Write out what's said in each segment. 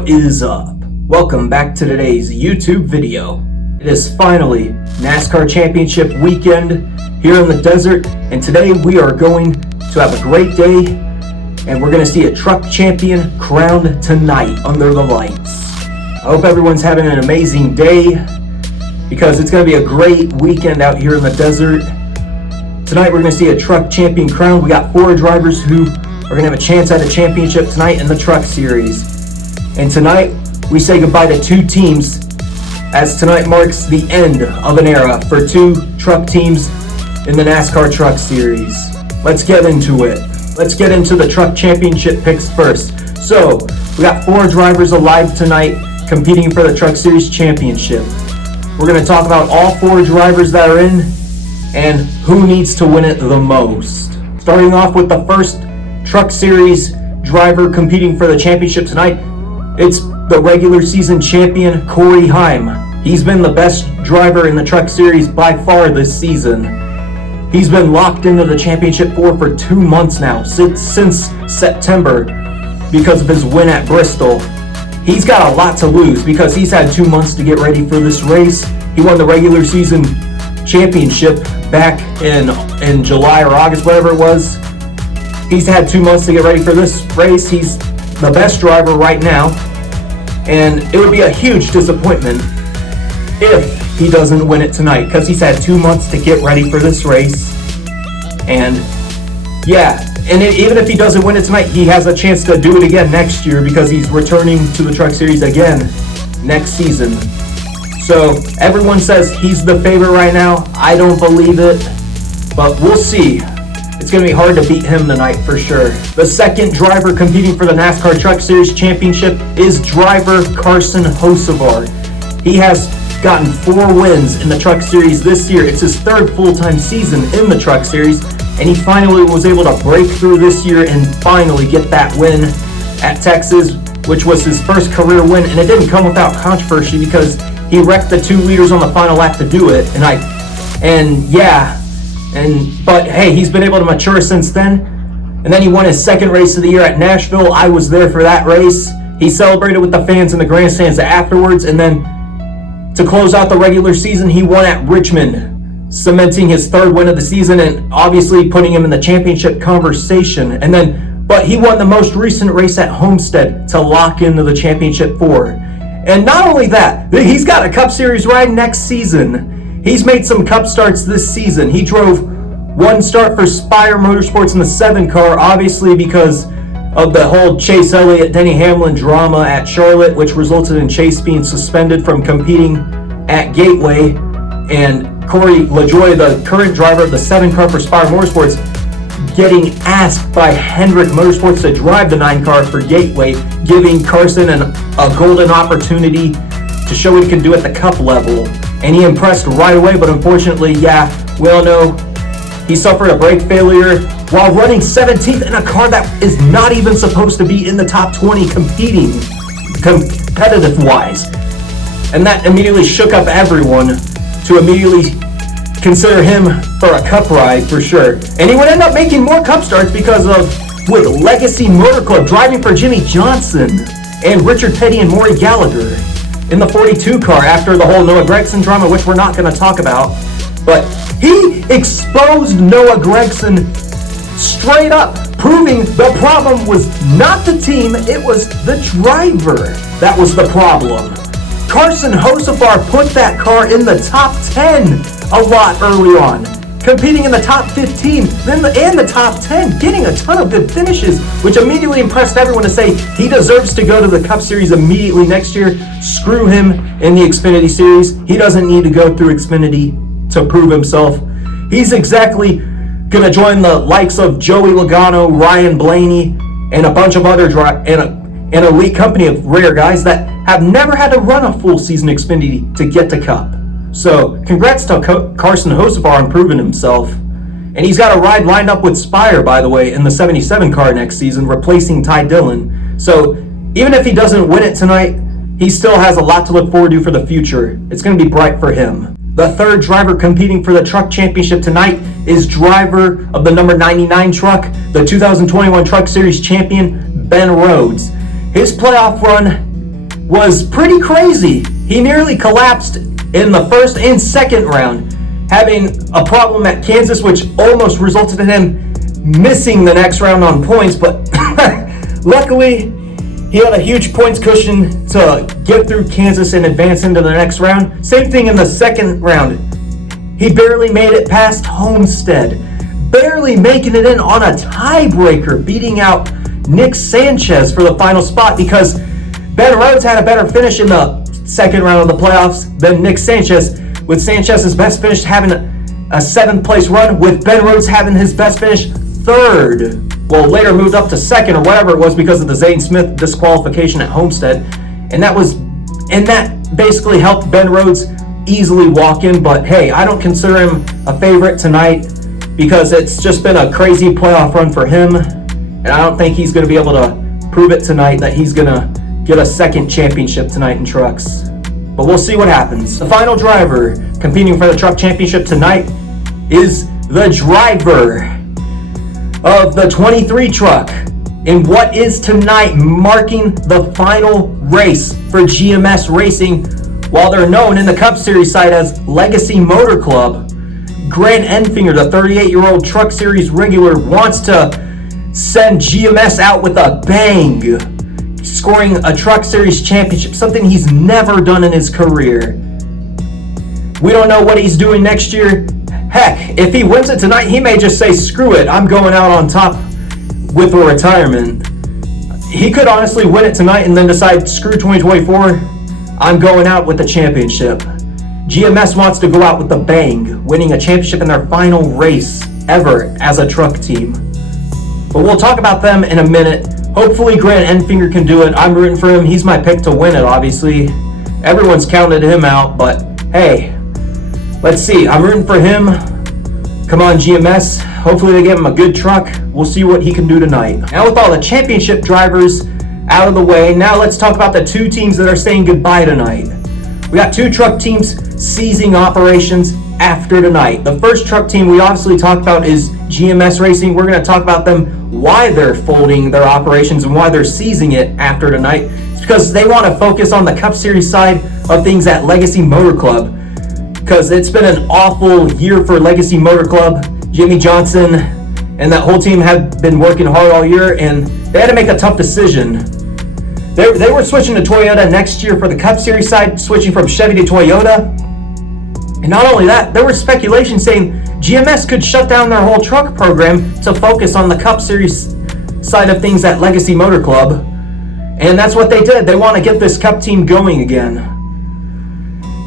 What is up? Welcome back to today's YouTube video. It is finally NASCAR Championship weekend here in the desert, and today we are going to have a great day, and we're going to see a truck champion crowned tonight under the lights. I hope everyone's having an amazing day, because it's going to be a great weekend out here in the desert. Tonight we're going to see a truck champion crowned. We got 4 drivers who are going to have a chance at a championship tonight in the truck series. And tonight, we say goodbye to 2 teams, as tonight marks the end of an era for 2 truck teams in the NASCAR Truck Series. Let's get into it. Let's get into the truck championship picks first. So, we got 4 drivers alive tonight competing for the Truck Series championship. We're going to talk about all 4 drivers that are in and who needs to win it the most. Starting off with the first Truck Series driver competing for the championship tonight, it's the regular season champion, Corey Heim. He's been the best driver in the Truck Series by far this season. He's been locked into the championship for 2 months now, since September, because of his win at Bristol. He's got a lot to lose because he's had 2 months to get ready for this race. He won the regular season championship back in July or August, whatever it was. He's had 2 months to get ready for this race. He's the best driver right now, and it would be a huge disappointment if he doesn't win it tonight, because he's had 2 months to get ready for this race. And yeah, and even if he doesn't win it tonight, he has a chance to do it again next year, because he's returning to the Truck Series again next season. So everyone says he's the favorite right now. I don't believe it, but we'll see. It's going to be hard to beat him tonight for sure. The second driver competing for the NASCAR Truck Series Championship is driver Carson Hocevar. He has gotten 4 wins in the Truck Series this year. It's his 3rd full-time season in the Truck Series, and he finally was able to break through this year and finally get that win at Texas, which was his first career win, and it didn't come without controversy because he wrecked the 2 leaders on the final lap to do it. But hey, he's been able to mature since then. And then he won his 2nd race of the year at Nashville. I was there for that race. He celebrated with the fans in the grandstands afterwards. And then to close out the regular season, he won at Richmond, cementing his 3rd win of the season and obviously putting him in the championship conversation. But he won the most recent race at Homestead to lock into the championship 4. And not only that, he's got a Cup Series ride next season. He's made some Cup starts this season. He drove 1 start for Spire Motorsports in the 7 car, obviously because of the whole Chase Elliott, Denny Hamlin drama at Charlotte, which resulted in Chase being suspended from competing at Gateway. And Corey LaJoie, the current driver of the 7 car for Spire Motorsports, getting asked by Hendrick Motorsports to drive the 9 car for Gateway, giving Carson a golden opportunity to show what he can do at the Cup level. And he impressed right away, but unfortunately, we all know he suffered a brake failure while running 17th in a car that is not even supposed to be in the top 20 competing competitive-wise. And that immediately shook up everyone to immediately consider him for a Cup ride for sure. And he would end up making more Cup starts because with Legacy Motor Club driving for Jimmy Johnson and Richard Petty and Maury Gallagher in the 42 car after the whole Noah Gragson drama, which we're not going to talk about. But he exposed Noah Gragson straight up, proving the problem was not the team, it was the driver that was the problem. Carson Hocevar put that car in the top 10 a lot early on, competing in the top 15, and the top 10, getting a ton of good finishes, which immediately impressed everyone to say he deserves to go to the Cup Series immediately next year. Screw him in the Xfinity Series. He doesn't need to go through Xfinity to prove himself. He's exactly going to join the likes of Joey Logano, Ryan Blaney, and a bunch of other an elite company of rare guys that have never had to run a full season Xfinity to get to Cup. So, congrats to Carson Hocevar on proving himself. And he's got a ride lined up with Spire, by the way, in the 77 car next season, replacing Ty Dillon. So, even if he doesn't win it tonight, he still has a lot to look forward to for the future. It's going to be bright for him. The 3rd driver competing for the Truck Championship tonight is driver of the number 99 truck, the 2021 Truck Series champion, Ben Rhodes. His playoff run was pretty crazy. He nearly collapsed in the first and second round, having a problem at Kansas, which almost resulted in him missing the next round on points, but luckily he had a huge points cushion to get through Kansas and advance into the next round. Same thing in the second round. He barely made it past Homestead, barely making it in on a tiebreaker, beating out Nick Sanchez for the final spot because Ben Rhodes had a better finish in the second round of the playoffs than Nick Sanchez, with Sanchez's best finish having a 7th place run, with Ben Rhodes having his best finish 3rd. Well, later moved up to 2nd or whatever it was because of the Zane Smith disqualification at Homestead. And that basically helped Ben Rhodes easily walk in. But hey, I don't consider him a favorite tonight because it's just been a crazy playoff run for him. And I don't think he's going to be able to prove it tonight that he's going to get a 2nd championship tonight in trucks. But we'll see what happens. The final driver competing for the truck championship tonight is the driver of the 23 truck in what is tonight marking the final race for GMS Racing, while they're known in the Cup Series side as Legacy Motor Club. Grant Enfinger, the 38-year-old Truck Series regular, wants to send GMS out with a bang, scoring a Truck Series championship, something he's never done in his career. We don't know what he's doing next year. Heck, if he wins it tonight, he may just say, screw it, I'm going out on top with a retirement. He could honestly win it tonight and then decide, screw 2024, I'm going out with the championship. GMS wants to go out with a bang, winning a championship in their final race ever as a truck team. But we'll talk about them in a minute. Hopefully Grant Enfinger can do it. I'm rooting for him. He's my pick to win it, obviously. Everyone's counted him out, but hey, let's see. I'm rooting for him. Come on, GMS. Hopefully they give him a good truck. We'll see what he can do tonight. Now with all the championship drivers out of the way, now let's talk about the 2 teams that are saying goodbye tonight. We got 2 truck teams ceasing operations after tonight. The first truck team we obviously talked about is GMS Racing. We're going to talk about them, why they're folding their operations and why they're seizing it after tonight. It's because they want to focus on the Cup Series side of things at Legacy Motor Club, because it's been an awful year for Legacy Motor Club. Jimmy Johnson and that whole team have been working hard all year, and they had to make a tough decision. They were switching to Toyota next year for the Cup Series side, switching from Chevy to Toyota. And not only that, there was speculation saying GMS could shut down their whole truck program to focus on the Cup Series side of things at Legacy Motor Club. And that's what they did. They want to get this Cup team going again.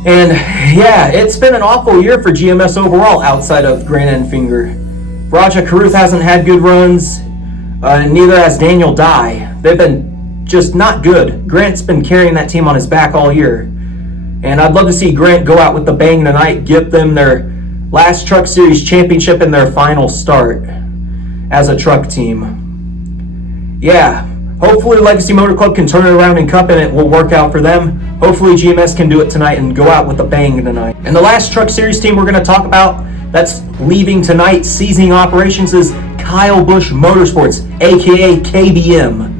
And yeah, it's been an awful year for GMS overall outside of Grant Enfinger. Raja Caruth hasn't had good runs, and neither has Daniel Dye. They've been just not good. Grant's been carrying that team on his back all year. And I'd love to see Grant go out with the bang tonight, get them their last Truck Series championship in their final start as a truck team. Yeah, hopefully Legacy Motor Club can turn it around in Cup and it will work out for them. Hopefully GMS can do it tonight and go out with a bang tonight. And the last Truck Series team we're going to talk about that's leaving tonight, seizing operations, is Kyle Busch Motorsports, aka KBM.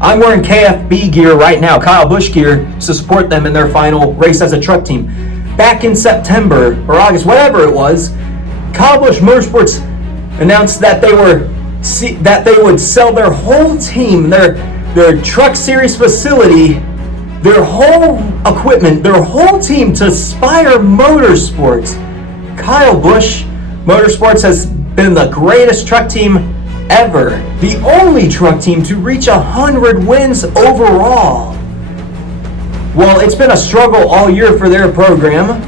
I'm wearing KFB gear right now, Kyle Busch gear, to support them in their final race as a truck team. Back in September or August, whatever it was, Kyle Busch Motorsports announced that they would sell their whole team, their Truck Series facility, their whole equipment, their whole team to Spire Motorsports. Kyle Busch Motorsports has been the greatest truck team ever, the only truck team to reach 100 wins overall. Well, it's been a struggle all year for their program,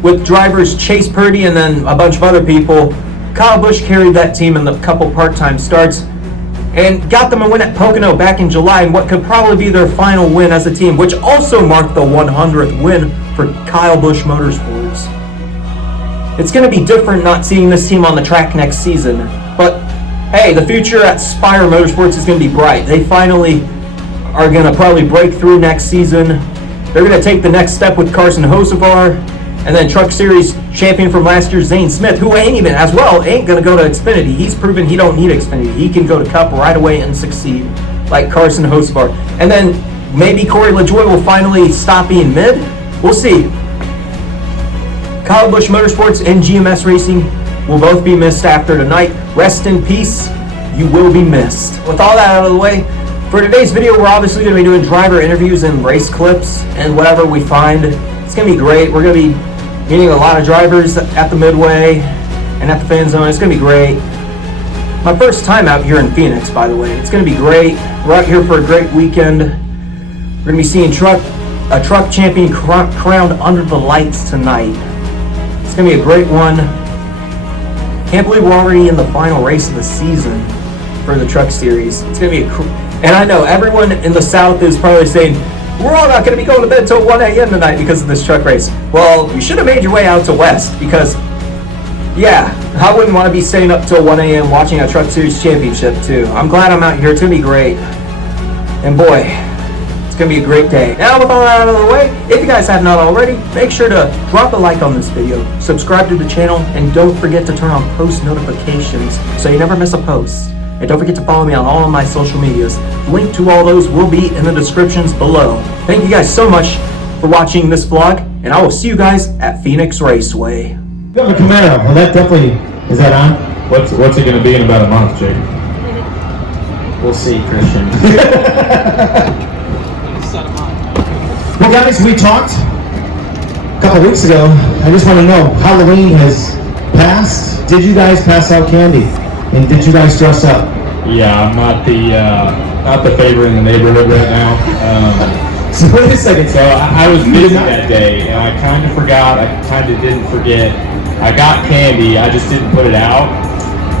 with drivers Chase Purdy and then a bunch of other people. Kyle Busch carried that team in the couple part-time starts and got them a win at Pocono back in July in what could probably be their final win as a team, which also marked the 100th win for Kyle Busch Motorsports. It's going to be different not seeing this team on the track next season, but hey, the future at Spire Motorsports is going to be bright. They finally are going to probably break through next season. They're going to take the next step with Carson Hocevar, and then Truck Series champion from last year, Zane Smith, who ain't going to go to Xfinity. He's proven he don't need Xfinity. He can go to Cup right away and succeed, like Carson Hocevar. And then Maybe Corey LaJoie will finally stop being mid. We'll see. Kyle Busch Motorsports and GMS Racing will both be missed after tonight. Rest in peace. You will be missed. With all that out of the way, for today's video, we're obviously going to be doing driver interviews and race clips and whatever we find. It's going to be great. We're going to be meeting a lot of drivers at the Midway and at the fan zone. It's going to be great. My first time out here in Phoenix, by the way. It's going to be great. We're out here for a great weekend. We're going to be seeing a truck champion crowned under the lights tonight. It's going to be a great one. Can't believe we're already in the final race of the season for the truck series. It's going to be and I know everyone in the South is probably saying, we're all not going to be going to bed till 1 a.m. tonight because of this truck race. Well, you should have made your way out to West because, yeah, I wouldn't want to be staying up till 1 a.m. watching a truck series championship too. I'm glad I'm out here. It's going to be great. And boy, it's going to be a great day. Now, with all that out of the way, if you guys have not already, make sure to drop a like on this video, subscribe to the channel, and don't forget to turn on post notifications so you never miss a post. And don't forget to follow me on all of my social medias. Link to all those will be in the descriptions below. Thank you guys so much for watching this vlog, and I will see you guys at Phoenix Raceway. You have a Camaro. Well, that definitely, is that on? What's it going to be in about a month, Jake? We'll see, Christian. Well, guys, we talked a couple weeks ago. I just want to know, Halloween has passed. Did you guys pass out candy? And did you guys dress up? Yeah, I'm not the favorite in the neighborhood right now. So wait a second. So I was busy that day, and I kind of forgot. I kind of didn't forget. I got candy. I just didn't put it out.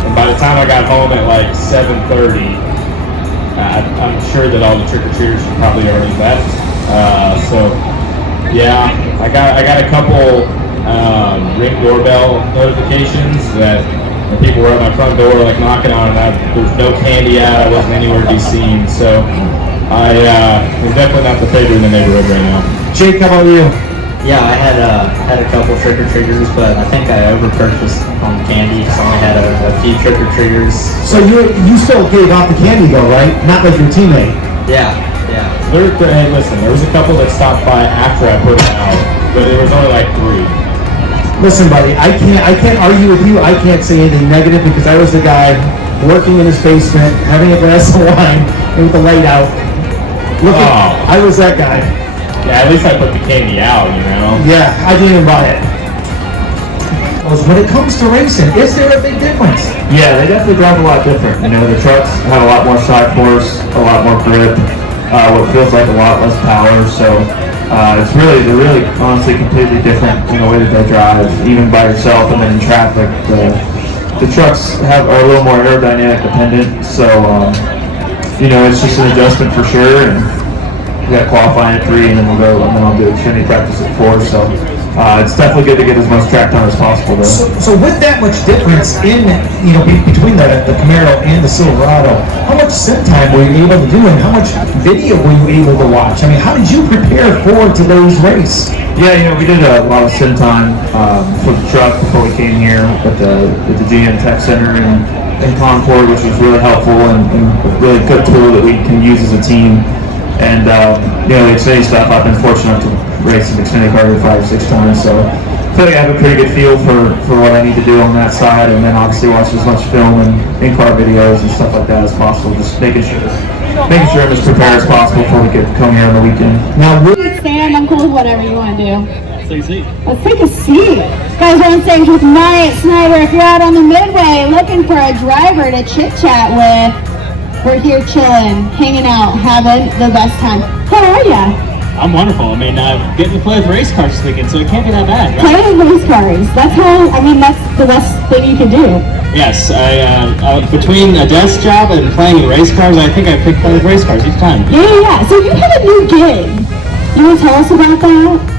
And by the time I got home at like 7:30, I'm sure that all the trick-or-treaters probably already left. So yeah, I got a couple Ring doorbell notifications that people were at my front door like knocking on it. There was no candy out. I wasn't anywhere to be seen. So I was definitely not the favorite in the neighborhood right now. Jake, how about you? Yeah, I had a couple trick-or-treaters, but I think I over-purchased on candy, so I had a few trick-or-treaters. So you still gave out the candy though, right? Not like your teammate. Yeah. Hey, listen, there was a couple that stopped by after I put it out, but there was only like 3. Listen, buddy, I can't argue with you. I can't say anything negative because I was the guy working in his basement, having a glass of wine, and with the light out. I was that guy. Yeah, at least I put the candy out, you know? Yeah, I didn't even buy it. When it comes to racing, is there a big difference? Yeah, they definitely drive a lot different. You know, the trucks have a lot more side force, a lot more grip, what feels like a lot less power. So they're really honestly completely different in the way that they drive, even by yourself and then in traffic. The trucks are a little more aerodynamic dependent, so you know, it's just an adjustment for sure. And we got qualifying at 3, and then I'll do Xfinity practice at 4. So it's definitely good to get as much track time as possible though. So with that much difference in, you know, between the Camaro and the Silverado, how much sim time were you able to do and how much video were you able to watch? I mean, how did you prepare for today's race? Yeah, you know, we did a lot of sim time for the truck before we came here at the GM Tech Center in Concord, which was really helpful and a really good tool that we can use as a team. And you know, the Xfinity stuff, I've been fortunate enough to race an Xfinity car 5 or 6 times, so I feel like I have a pretty good feel for what I need to do on that side, and then obviously watch as much film and in-car videos and stuff like that as possible, just making sure I'm as prepared as possible before we could come here on the weekend. Now, Stand, I'm cool with whatever you want to do. Let's take a seat. Let's take a seat. Guys, we're on stage with Myatt Snyder. If you're out on the Midway looking for a driver to chit-chat with, we're here chilling, hanging out, having the best time. How are ya? I'm wonderful. I mean, getting to play with race cars this weekend, so it can't be that bad, right? Playing with race cars. That's the best thing you can do. Yes, between a desk job and playing race cars, I think I picked playing with race cars each time. Yeah. So you have a new gig. You want to tell us about that?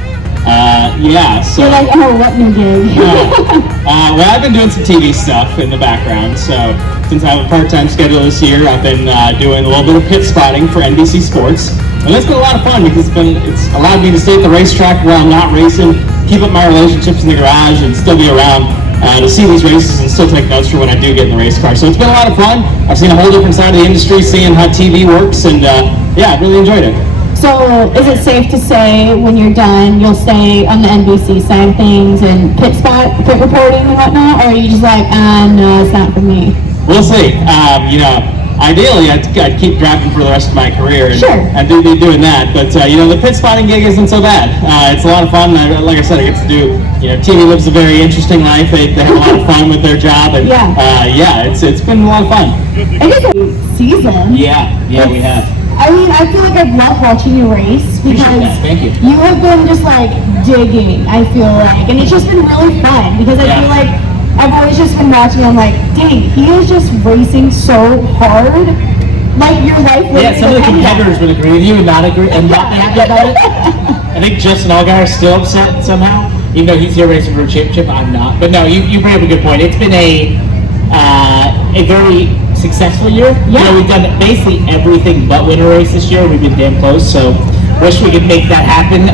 Yeah, so... You're like, oh, what new gig? Well, I've been doing some TV stuff in the background, so since I have a part-time schedule this year, I've been doing a little bit of pit spotting for NBC Sports. And it's been a lot of fun because it's allowed me to stay at the racetrack where I'm not racing, keep up my relationships in the garage, and still be around to see these races and still take notes for when I do get in the race car. So it's been a lot of fun. I've seen a whole different side of the industry, seeing how TV works, and yeah, I've really enjoyed it. So is it safe to say when you're done, you'll stay on the NBC side of things and pit reporting and whatnot, or are you just like, no, it's not for me? We'll see. Ideally, I'd keep driving for the rest of my career and, Sure. and do doing that. But the pit spotting gig isn't so bad. It's a lot of fun. Like I said, I get to do. TV lives a very interesting life. They have a lot of fun with their job, and it's been a lot of fun. It is a season. Yeah, we have. I mean, I feel like I've loved watching you race because Thank you. You have been just like digging, I feel like, and it's just been really fun because I feel like I've always just been watching. I'm like, dang, he is just racing so hard. Like your life. Yeah, some of the competitors would agree with you and not agree and not be happy about it. I think Justin Allgaier is still upset somehow, even though he's here racing for a championship. I'm not. But no, you bring up a good point. It's been a very successful year. Yeah. We've done basically everything but win a race this year. We've been damn close. So wish we could make that happen.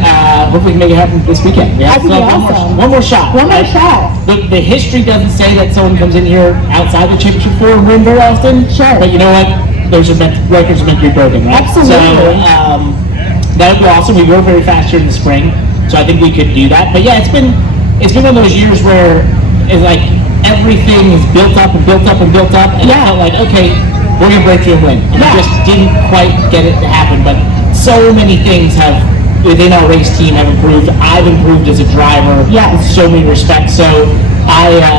Hopefully we can make it happen this weekend. We have one more shot. One more shot. The history doesn't say that someone comes in here outside the championship for and win very often. Sure. But you know what? Records are meant to be broken, right? Absolutely. So that would be awesome. We go very fast here in the spring, so I think we could do that. But yeah, it's been one of those years where it's like everything is built up and built up and built up, and I felt like, okay, we're gonna break through and win. And we just didn't quite get it to happen. But so many things have within our race team have improved. I've improved as a driver in so many respects. So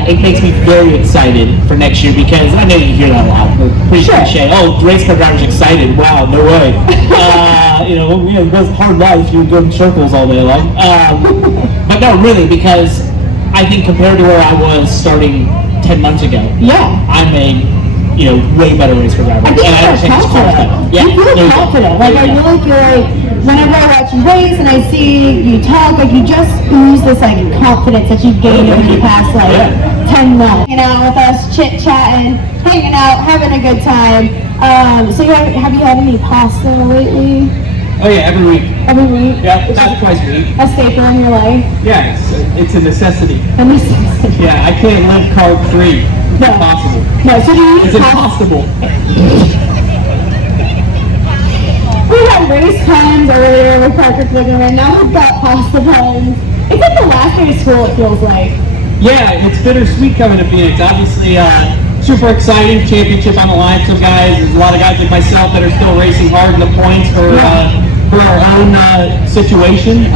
it makes me very excited for next year because I know you hear that a lot. Pretty cliche. Oh, race car drivers excited. Wow, no way. It was a hard life. You would go in circles all day long. But no, really, because I think compared to where I was starting 10 months ago, I'm a way better race car driver. I think you're confident. You feel confident. Like I really feel like whenever I watch you race and I see you talk, like you just ooze this like confidence that you've gained over the past 10 months. With us, chit-chatting, hanging out, having a good time. So have you had any pasta lately? Oh yeah, every week. Every week? Yeah, about twice a week. A staple in your life? Yeah, it's a necessity. A necessity. Yeah, I can't live carb-free. It's impossible. No, so do you eat It's impossible. We had race times earlier with Parker Clicking, right now we've got pasta times. It's like the last day of school, it feels like. Yeah, it's bittersweet coming to Phoenix. Obviously, super exciting championship on the line. So guys, there's a lot of guys like myself that are still racing hard in the points for our own situation.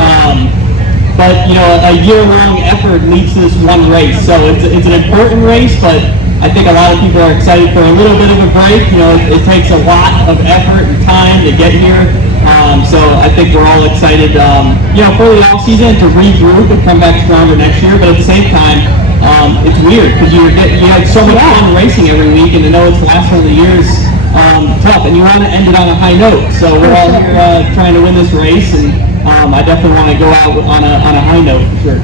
But a year-long effort leads to this one race. So it's an important race, but I think a lot of people are excited for a little bit of a break. It takes a lot of effort and time to get here. So I think we're all excited, for the off season to regroup and come back stronger next year. But at the same time, it's weird because you had so much fun racing every week, and to know it's the last one of the years, tough. And you want to end it on a high note. So we're all here trying to win this race, and I definitely want to go out on a high note for sure.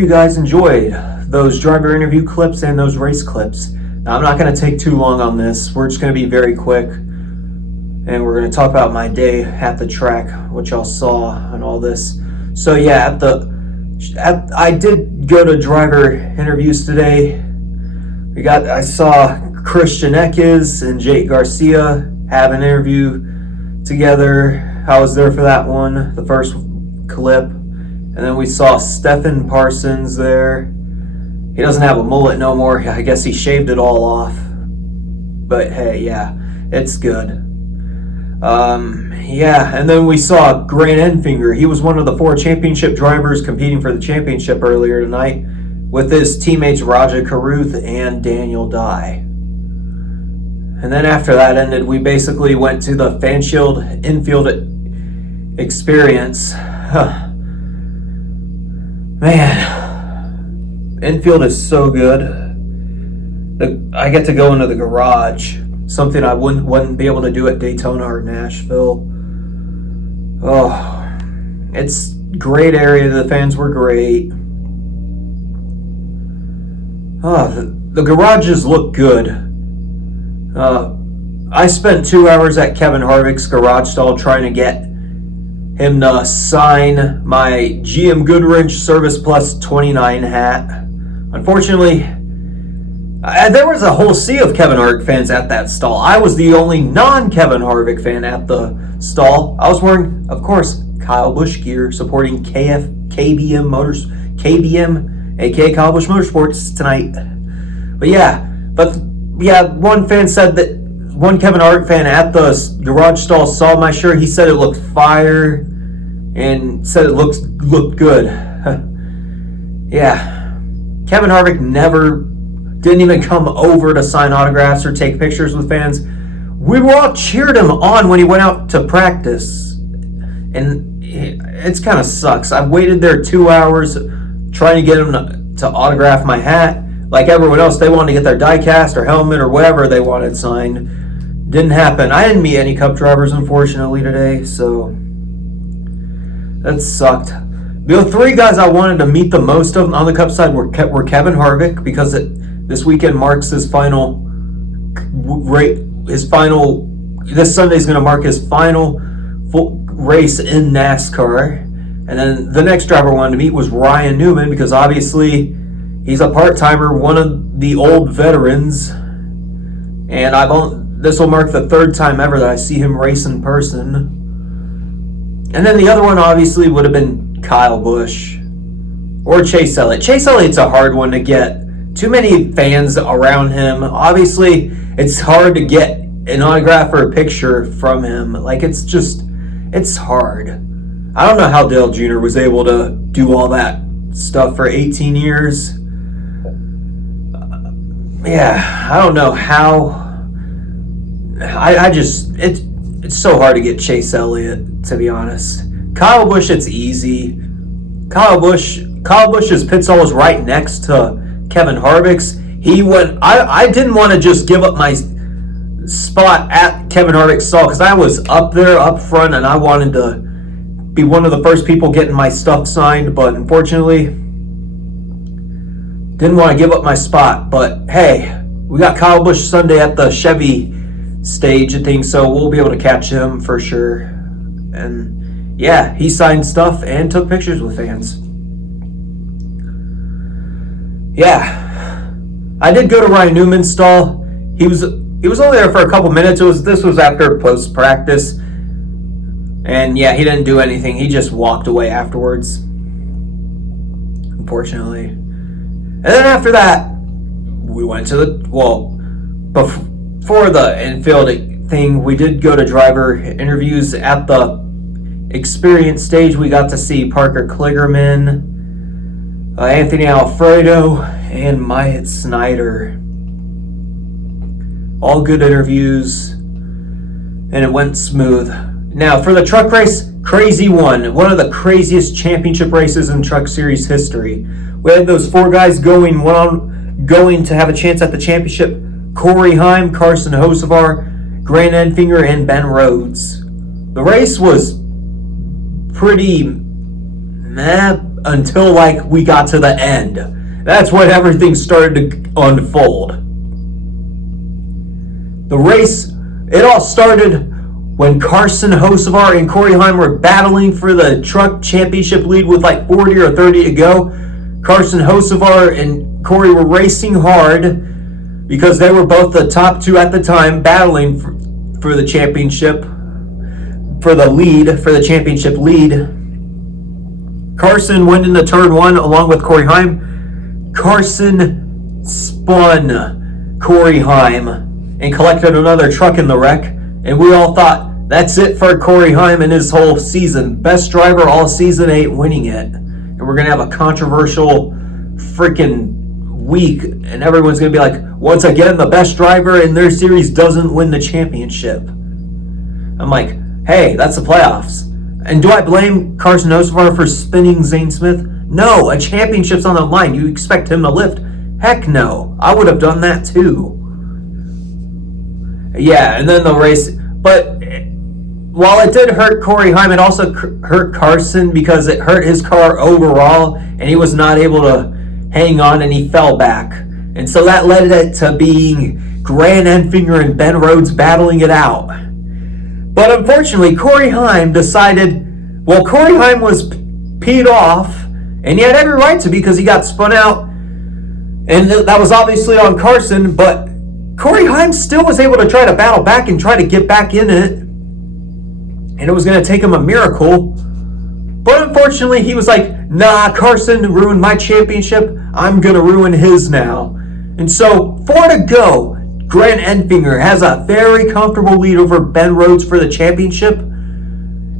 you guys enjoyed those driver interview clips and those race clips. Now, I'm not going to take too long on this. We're just going to be very quick. And we're going to talk about my day at the track, what y'all saw and all this. So yeah, I did go to driver interviews today. I saw Christian Eckes and Jake Garcia have an interview together. I was there for that one, the first clip. And then we saw Stephen Parsons there. He doesn't have a mullet no more. I guess he shaved it all off. But hey, yeah, it's good. Yeah, and then we saw Grant Enfinger. He was one of the 4 championship drivers competing for the championship earlier tonight with his teammates Raja Karuth and Daniel Dye. And then after that ended, we basically went to the Fanshield infield experience. Man, infield is so good. I get to go into the garage, something I wouldn't be able to do at Daytona or Nashville. Oh, it's great area. The fans were great. Oh, the garages look good. I spent 2 hours at Kevin Harvick's garage stall trying to get him to sign my GM Goodwrench Service Plus 29 hat. Unfortunately, there was a whole sea of Kevin Harvick fans at that stall. I was the only non-Kevin Harvick fan at the stall. I was wearing, of course, Kyle Busch gear, supporting KBM, aka Kyle Busch Motorsports tonight. But yeah, one fan said that one Kevin Harvick fan at the garage stall saw my shirt. He said it looked fire and said it looked good. Yeah, Kevin Harvick didn't even come over to sign autographs or take pictures with fans. We all cheered him on when he went out to practice. And it's kind of sucks. I waited there 2 hours trying to get him to autograph my hat. Like everyone else, they wanted to get their die-cast or helmet or whatever they wanted signed. Didn't happen. I didn't meet any Cup drivers, unfortunately, today, so that sucked. The 3 guys I wanted to meet the most of on the Cup side were Kevin Harvick, because this weekend marks his final this Sunday's going to mark his final full race in NASCAR. And then the next driver I wanted to meet was Ryan Newman, because obviously he's a part-timer, one of the old veterans, and this will mark the 3rd time ever that I see him race in person. And then the other one obviously would have been Kyle Busch or Chase Elliott. Chase Elliott's a hard one to get. Too many fans around him. Obviously, it's hard to get an autograph or a picture from him. Like, it's hard. I don't know how Dale Jr. was able to do all that stuff for 18 years. Yeah, I don't know how. It's so hard to get Chase Elliott, to be honest. Kyle Busch, it's easy. Kyle Busch's pit stall was right next to Kevin Harvick's. I didn't want to just give up my spot at Kevin Harvick's stall, because I was up there, up front, and I wanted to be one of the first people getting my stuff signed, but unfortunately, didn't want to give up my spot. But hey, we got Kyle Busch Sunday at the Chevy stage and things, so we'll be able to catch him for sure. And yeah, he signed stuff and took pictures with fans. Yeah, I did go to Ryan Newman's stall. He was only there for a couple minutes. This was after post practice, and yeah, he didn't do anything. He just walked away afterwards, unfortunately. And then after that, we went to before the infield thing, we did go to driver interviews at the experience stage. We got to see Parker Kligerman, Anthony Alfredo, and Myatt Snyder. All good interviews, and it went smooth. Now, for the truck race, crazy one of the craziest championship races in Truck Series history. We had those 4 guys going to have a chance at the championship: Corey Heim, Carson Hocevar, Grant Enfinger, and Ben Rhodes. The race was pretty until like we got to the end. That's when everything started to unfold. The race, it all started when Carson Hocevar and Corey Heim were battling for the truck championship lead with like 40 or 30 to go. Carson Hocevar and Corey were racing hard because they were both the top two at the time, battling for the championship, for the championship lead. Carson went into turn one along with Corey Heim. Carson spun Corey Heim and collected another truck in the wreck. And we all thought, that's it for Corey Heim and his whole season. Best driver all season, ain't winning it. And we're going to have a controversial freaking week. And everyone's going to be like, once again, the best driver in their series doesn't win the championship. I'm like, hey, that's the playoffs. And do I blame Carson Hocevar for spinning Zane Smith? No, a championship's on the line. You expect him to lift? Heck no. I would have done that too. Yeah, and then the race. But while it did hurt Corey Heim, it also hurt Carson because it hurt his car overall, and he was not able to hang on, and he fell back. And so that led it to being Grant Enfinger and Ben Rhodes battling it out. But unfortunately, Corey Heim decided, well, Corey Heim was peed off, and he had every right to because he got spun out. And that was obviously on Carson, but Corey Heim still was able to try to battle back and try to get back in it. And it was going to take him a miracle. But unfortunately, he was like, nah, Carson ruined my championship. I'm going to ruin his now. And so, 4 to go. Grant Enfinger has a very comfortable lead over Ben Rhodes for the championship.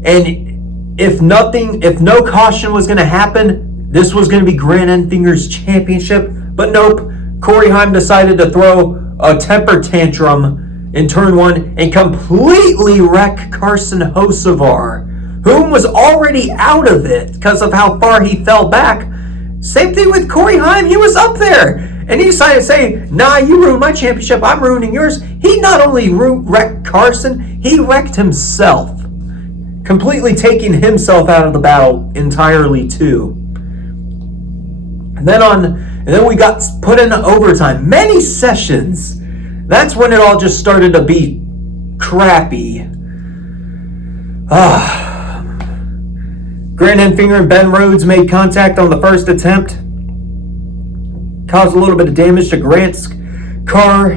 And if no caution was going to happen, this was going to be Grant Enfinger's championship. But nope, Corey Heim decided to throw a temper tantrum in turn one and completely wreck Carson Hocevar, whom was already out of it because of how far he fell back. Same thing with Corey Heim, he was up there. And he decided to say, nah, you ruined my championship, I'm ruining yours. He not only wrecked Carson, he wrecked himself. Completely taking himself out of the battle entirely too. And then we got put into overtime. Many sessions. That's when it all just started to be crappy. Grant Enfinger and Ben Rhodes made contact on the first attempt. Caused a little bit of damage to Grant's car.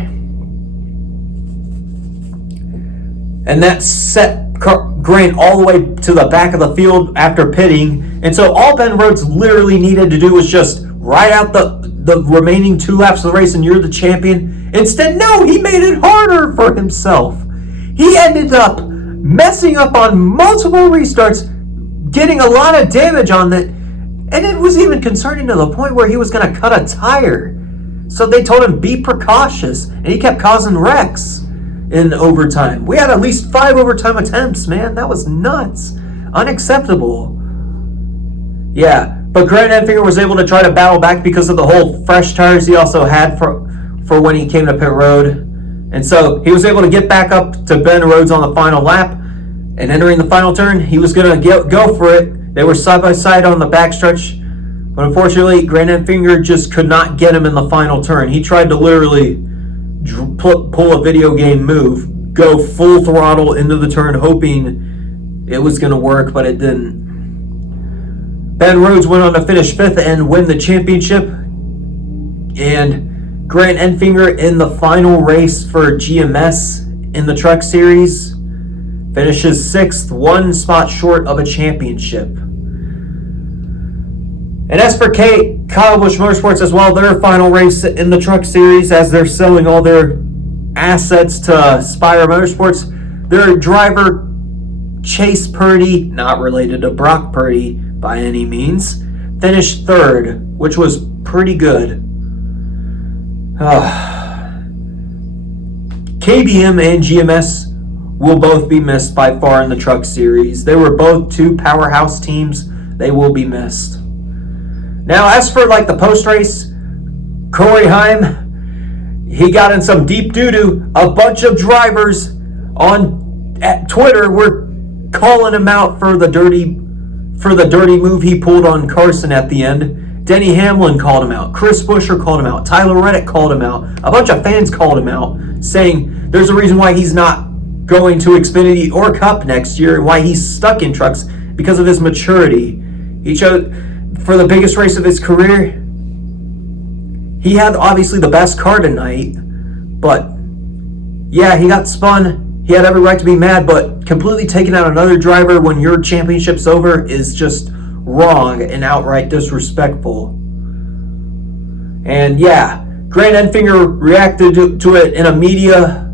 And that set Grant all the way to the back of the field after pitting. And so all Ben Rhodes literally needed to do was just ride out the remaining 2 laps of the race and you're the champion. Instead, no, he made it harder for himself. He ended up messing up on multiple restarts, getting a lot of damage on it. And it was even concerning to the point where he was going to cut a tire. So they told him, be precautious. And he kept causing wrecks in overtime. We had at least 5 overtime attempts, man. That was nuts. Unacceptable. Yeah, but Grant Enfinger was able to try to battle back because of the whole fresh tires he also had for when he came to pit road. And so he was able to get back up to Ben Rhodes on the final lap. And entering the final turn, he was going to go for it. They were side by side on the backstretch, but unfortunately, Grant Enfinger just could not get him in the final turn. He tried to literally pull a video game move, go full throttle into the turn, hoping it was going to work, but it didn't. Ben Rhodes went on to finish 5th and win the championship, and Grant Enfinger in the final race for GMS in the Truck Series finishes 6th, 1 spot short of a championship. And as for Kyle Busch Motorsports as well, their final race in the Truck Series, as they're selling all their assets to Spire Motorsports, their driver Chase Purdy, not related to Brock Purdy by any means, finished 3rd, which was pretty good. KBM and GMS will both be missed by far in the Truck Series. They were both 2 powerhouse teams. They will be missed. Now, as for like the post-race, Corey Heim, he got in some deep doo-doo. A bunch of drivers at Twitter were calling him out for the dirty for the dirty move he pulled on Carson at the end. Denny Hamlin called him out. Chris Buescher called him out. Tyler Reddick called him out. A bunch of fans called him out, saying there's a reason why he's not going to Xfinity or Cup next year, and why he's stuck in trucks because of his maturity. He chose, for the biggest race of his career, he had obviously the best car tonight, but yeah, he got spun. He had every right to be mad, but completely taking out another driver when your championship's over is just wrong and outright disrespectful. And yeah, Grant Enfinger reacted to it in a media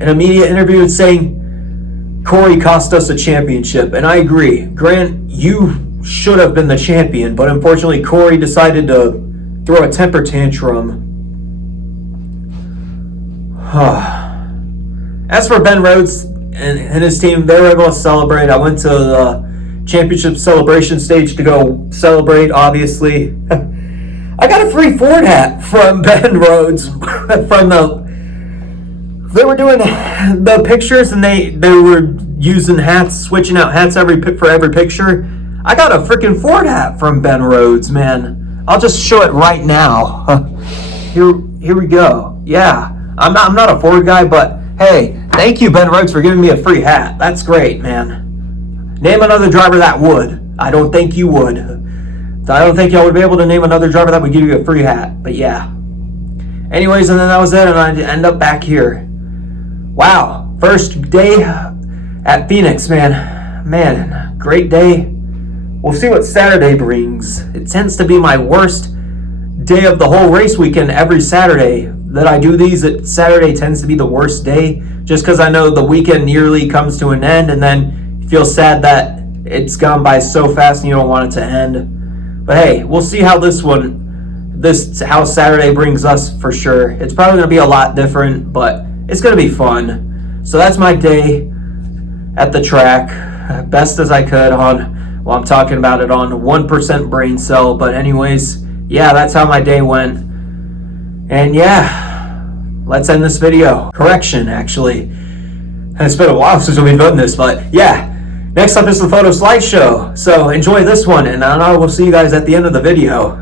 interview saying Corey cost us a championship, and I agree. Grant, you should have been the champion, but unfortunately Corey decided to throw a temper tantrum. As for Ben Rhodes and his team, they were able to celebrate. I went to the championship celebration stage to go celebrate, obviously. I got a free Ford hat from Ben Rhodes they were doing the pictures, and they were using hats, switching out hats for every picture. I got a freaking Ford hat from Ben Rhodes, man. I'll just show it right now. Here we go. Yeah, I'm not a Ford guy, but hey, thank you, Ben Rhodes, for giving me a free hat. That's great, man. Name another driver that would. I don't think you would. I don't think y'all would be able to name another driver that would give you a free hat. But yeah. Anyways, and then that was it, and I end up back here. Wow, first day at Phoenix, man. Man, great day. We'll see what Saturday brings. It tends to be my worst day of the whole race weekend every Saturday that I do these. Saturday tends to be the worst day, just because I know the weekend nearly comes to an end, and then you feel sad that it's gone by so fast and you don't want it to end. But hey, we'll see how how Saturday brings us for sure. It's probably going to be a lot different, but it's going to be fun. So that's my day at the track, best as I could well, I'm talking about it on 1% brain cell, but anyways, yeah, that's how my day went. And yeah, let's end this video. Correction, actually. It's been a while since we've done this, but yeah. Next up is the photo slideshow. So enjoy this one, and I will see you guys at the end of the video.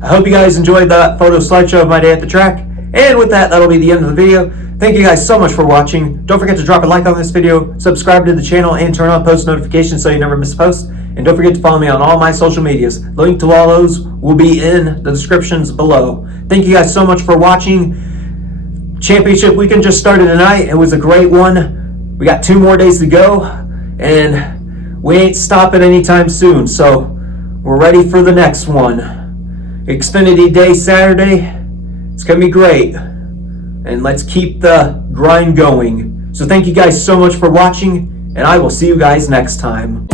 I hope you guys enjoyed that photo slideshow of my day at the track. And with that, that'll be the end of the video. Thank you guys so much for watching. Don't forget to drop a like on this video, subscribe to the channel, and turn on post notifications so you never miss a post. And don't forget to follow me on all my social medias. Link to all those will be in the descriptions below. Thank you guys so much for watching. Championship weekend just started tonight. It was a great one. We got 2 more days to go. and we ain't stopping anytime soon, so we're ready for the next one. Xfinity Day Saturday, it's gonna be great, and let's keep the grind going. So thank you guys so much for watching, and I will see you guys next time.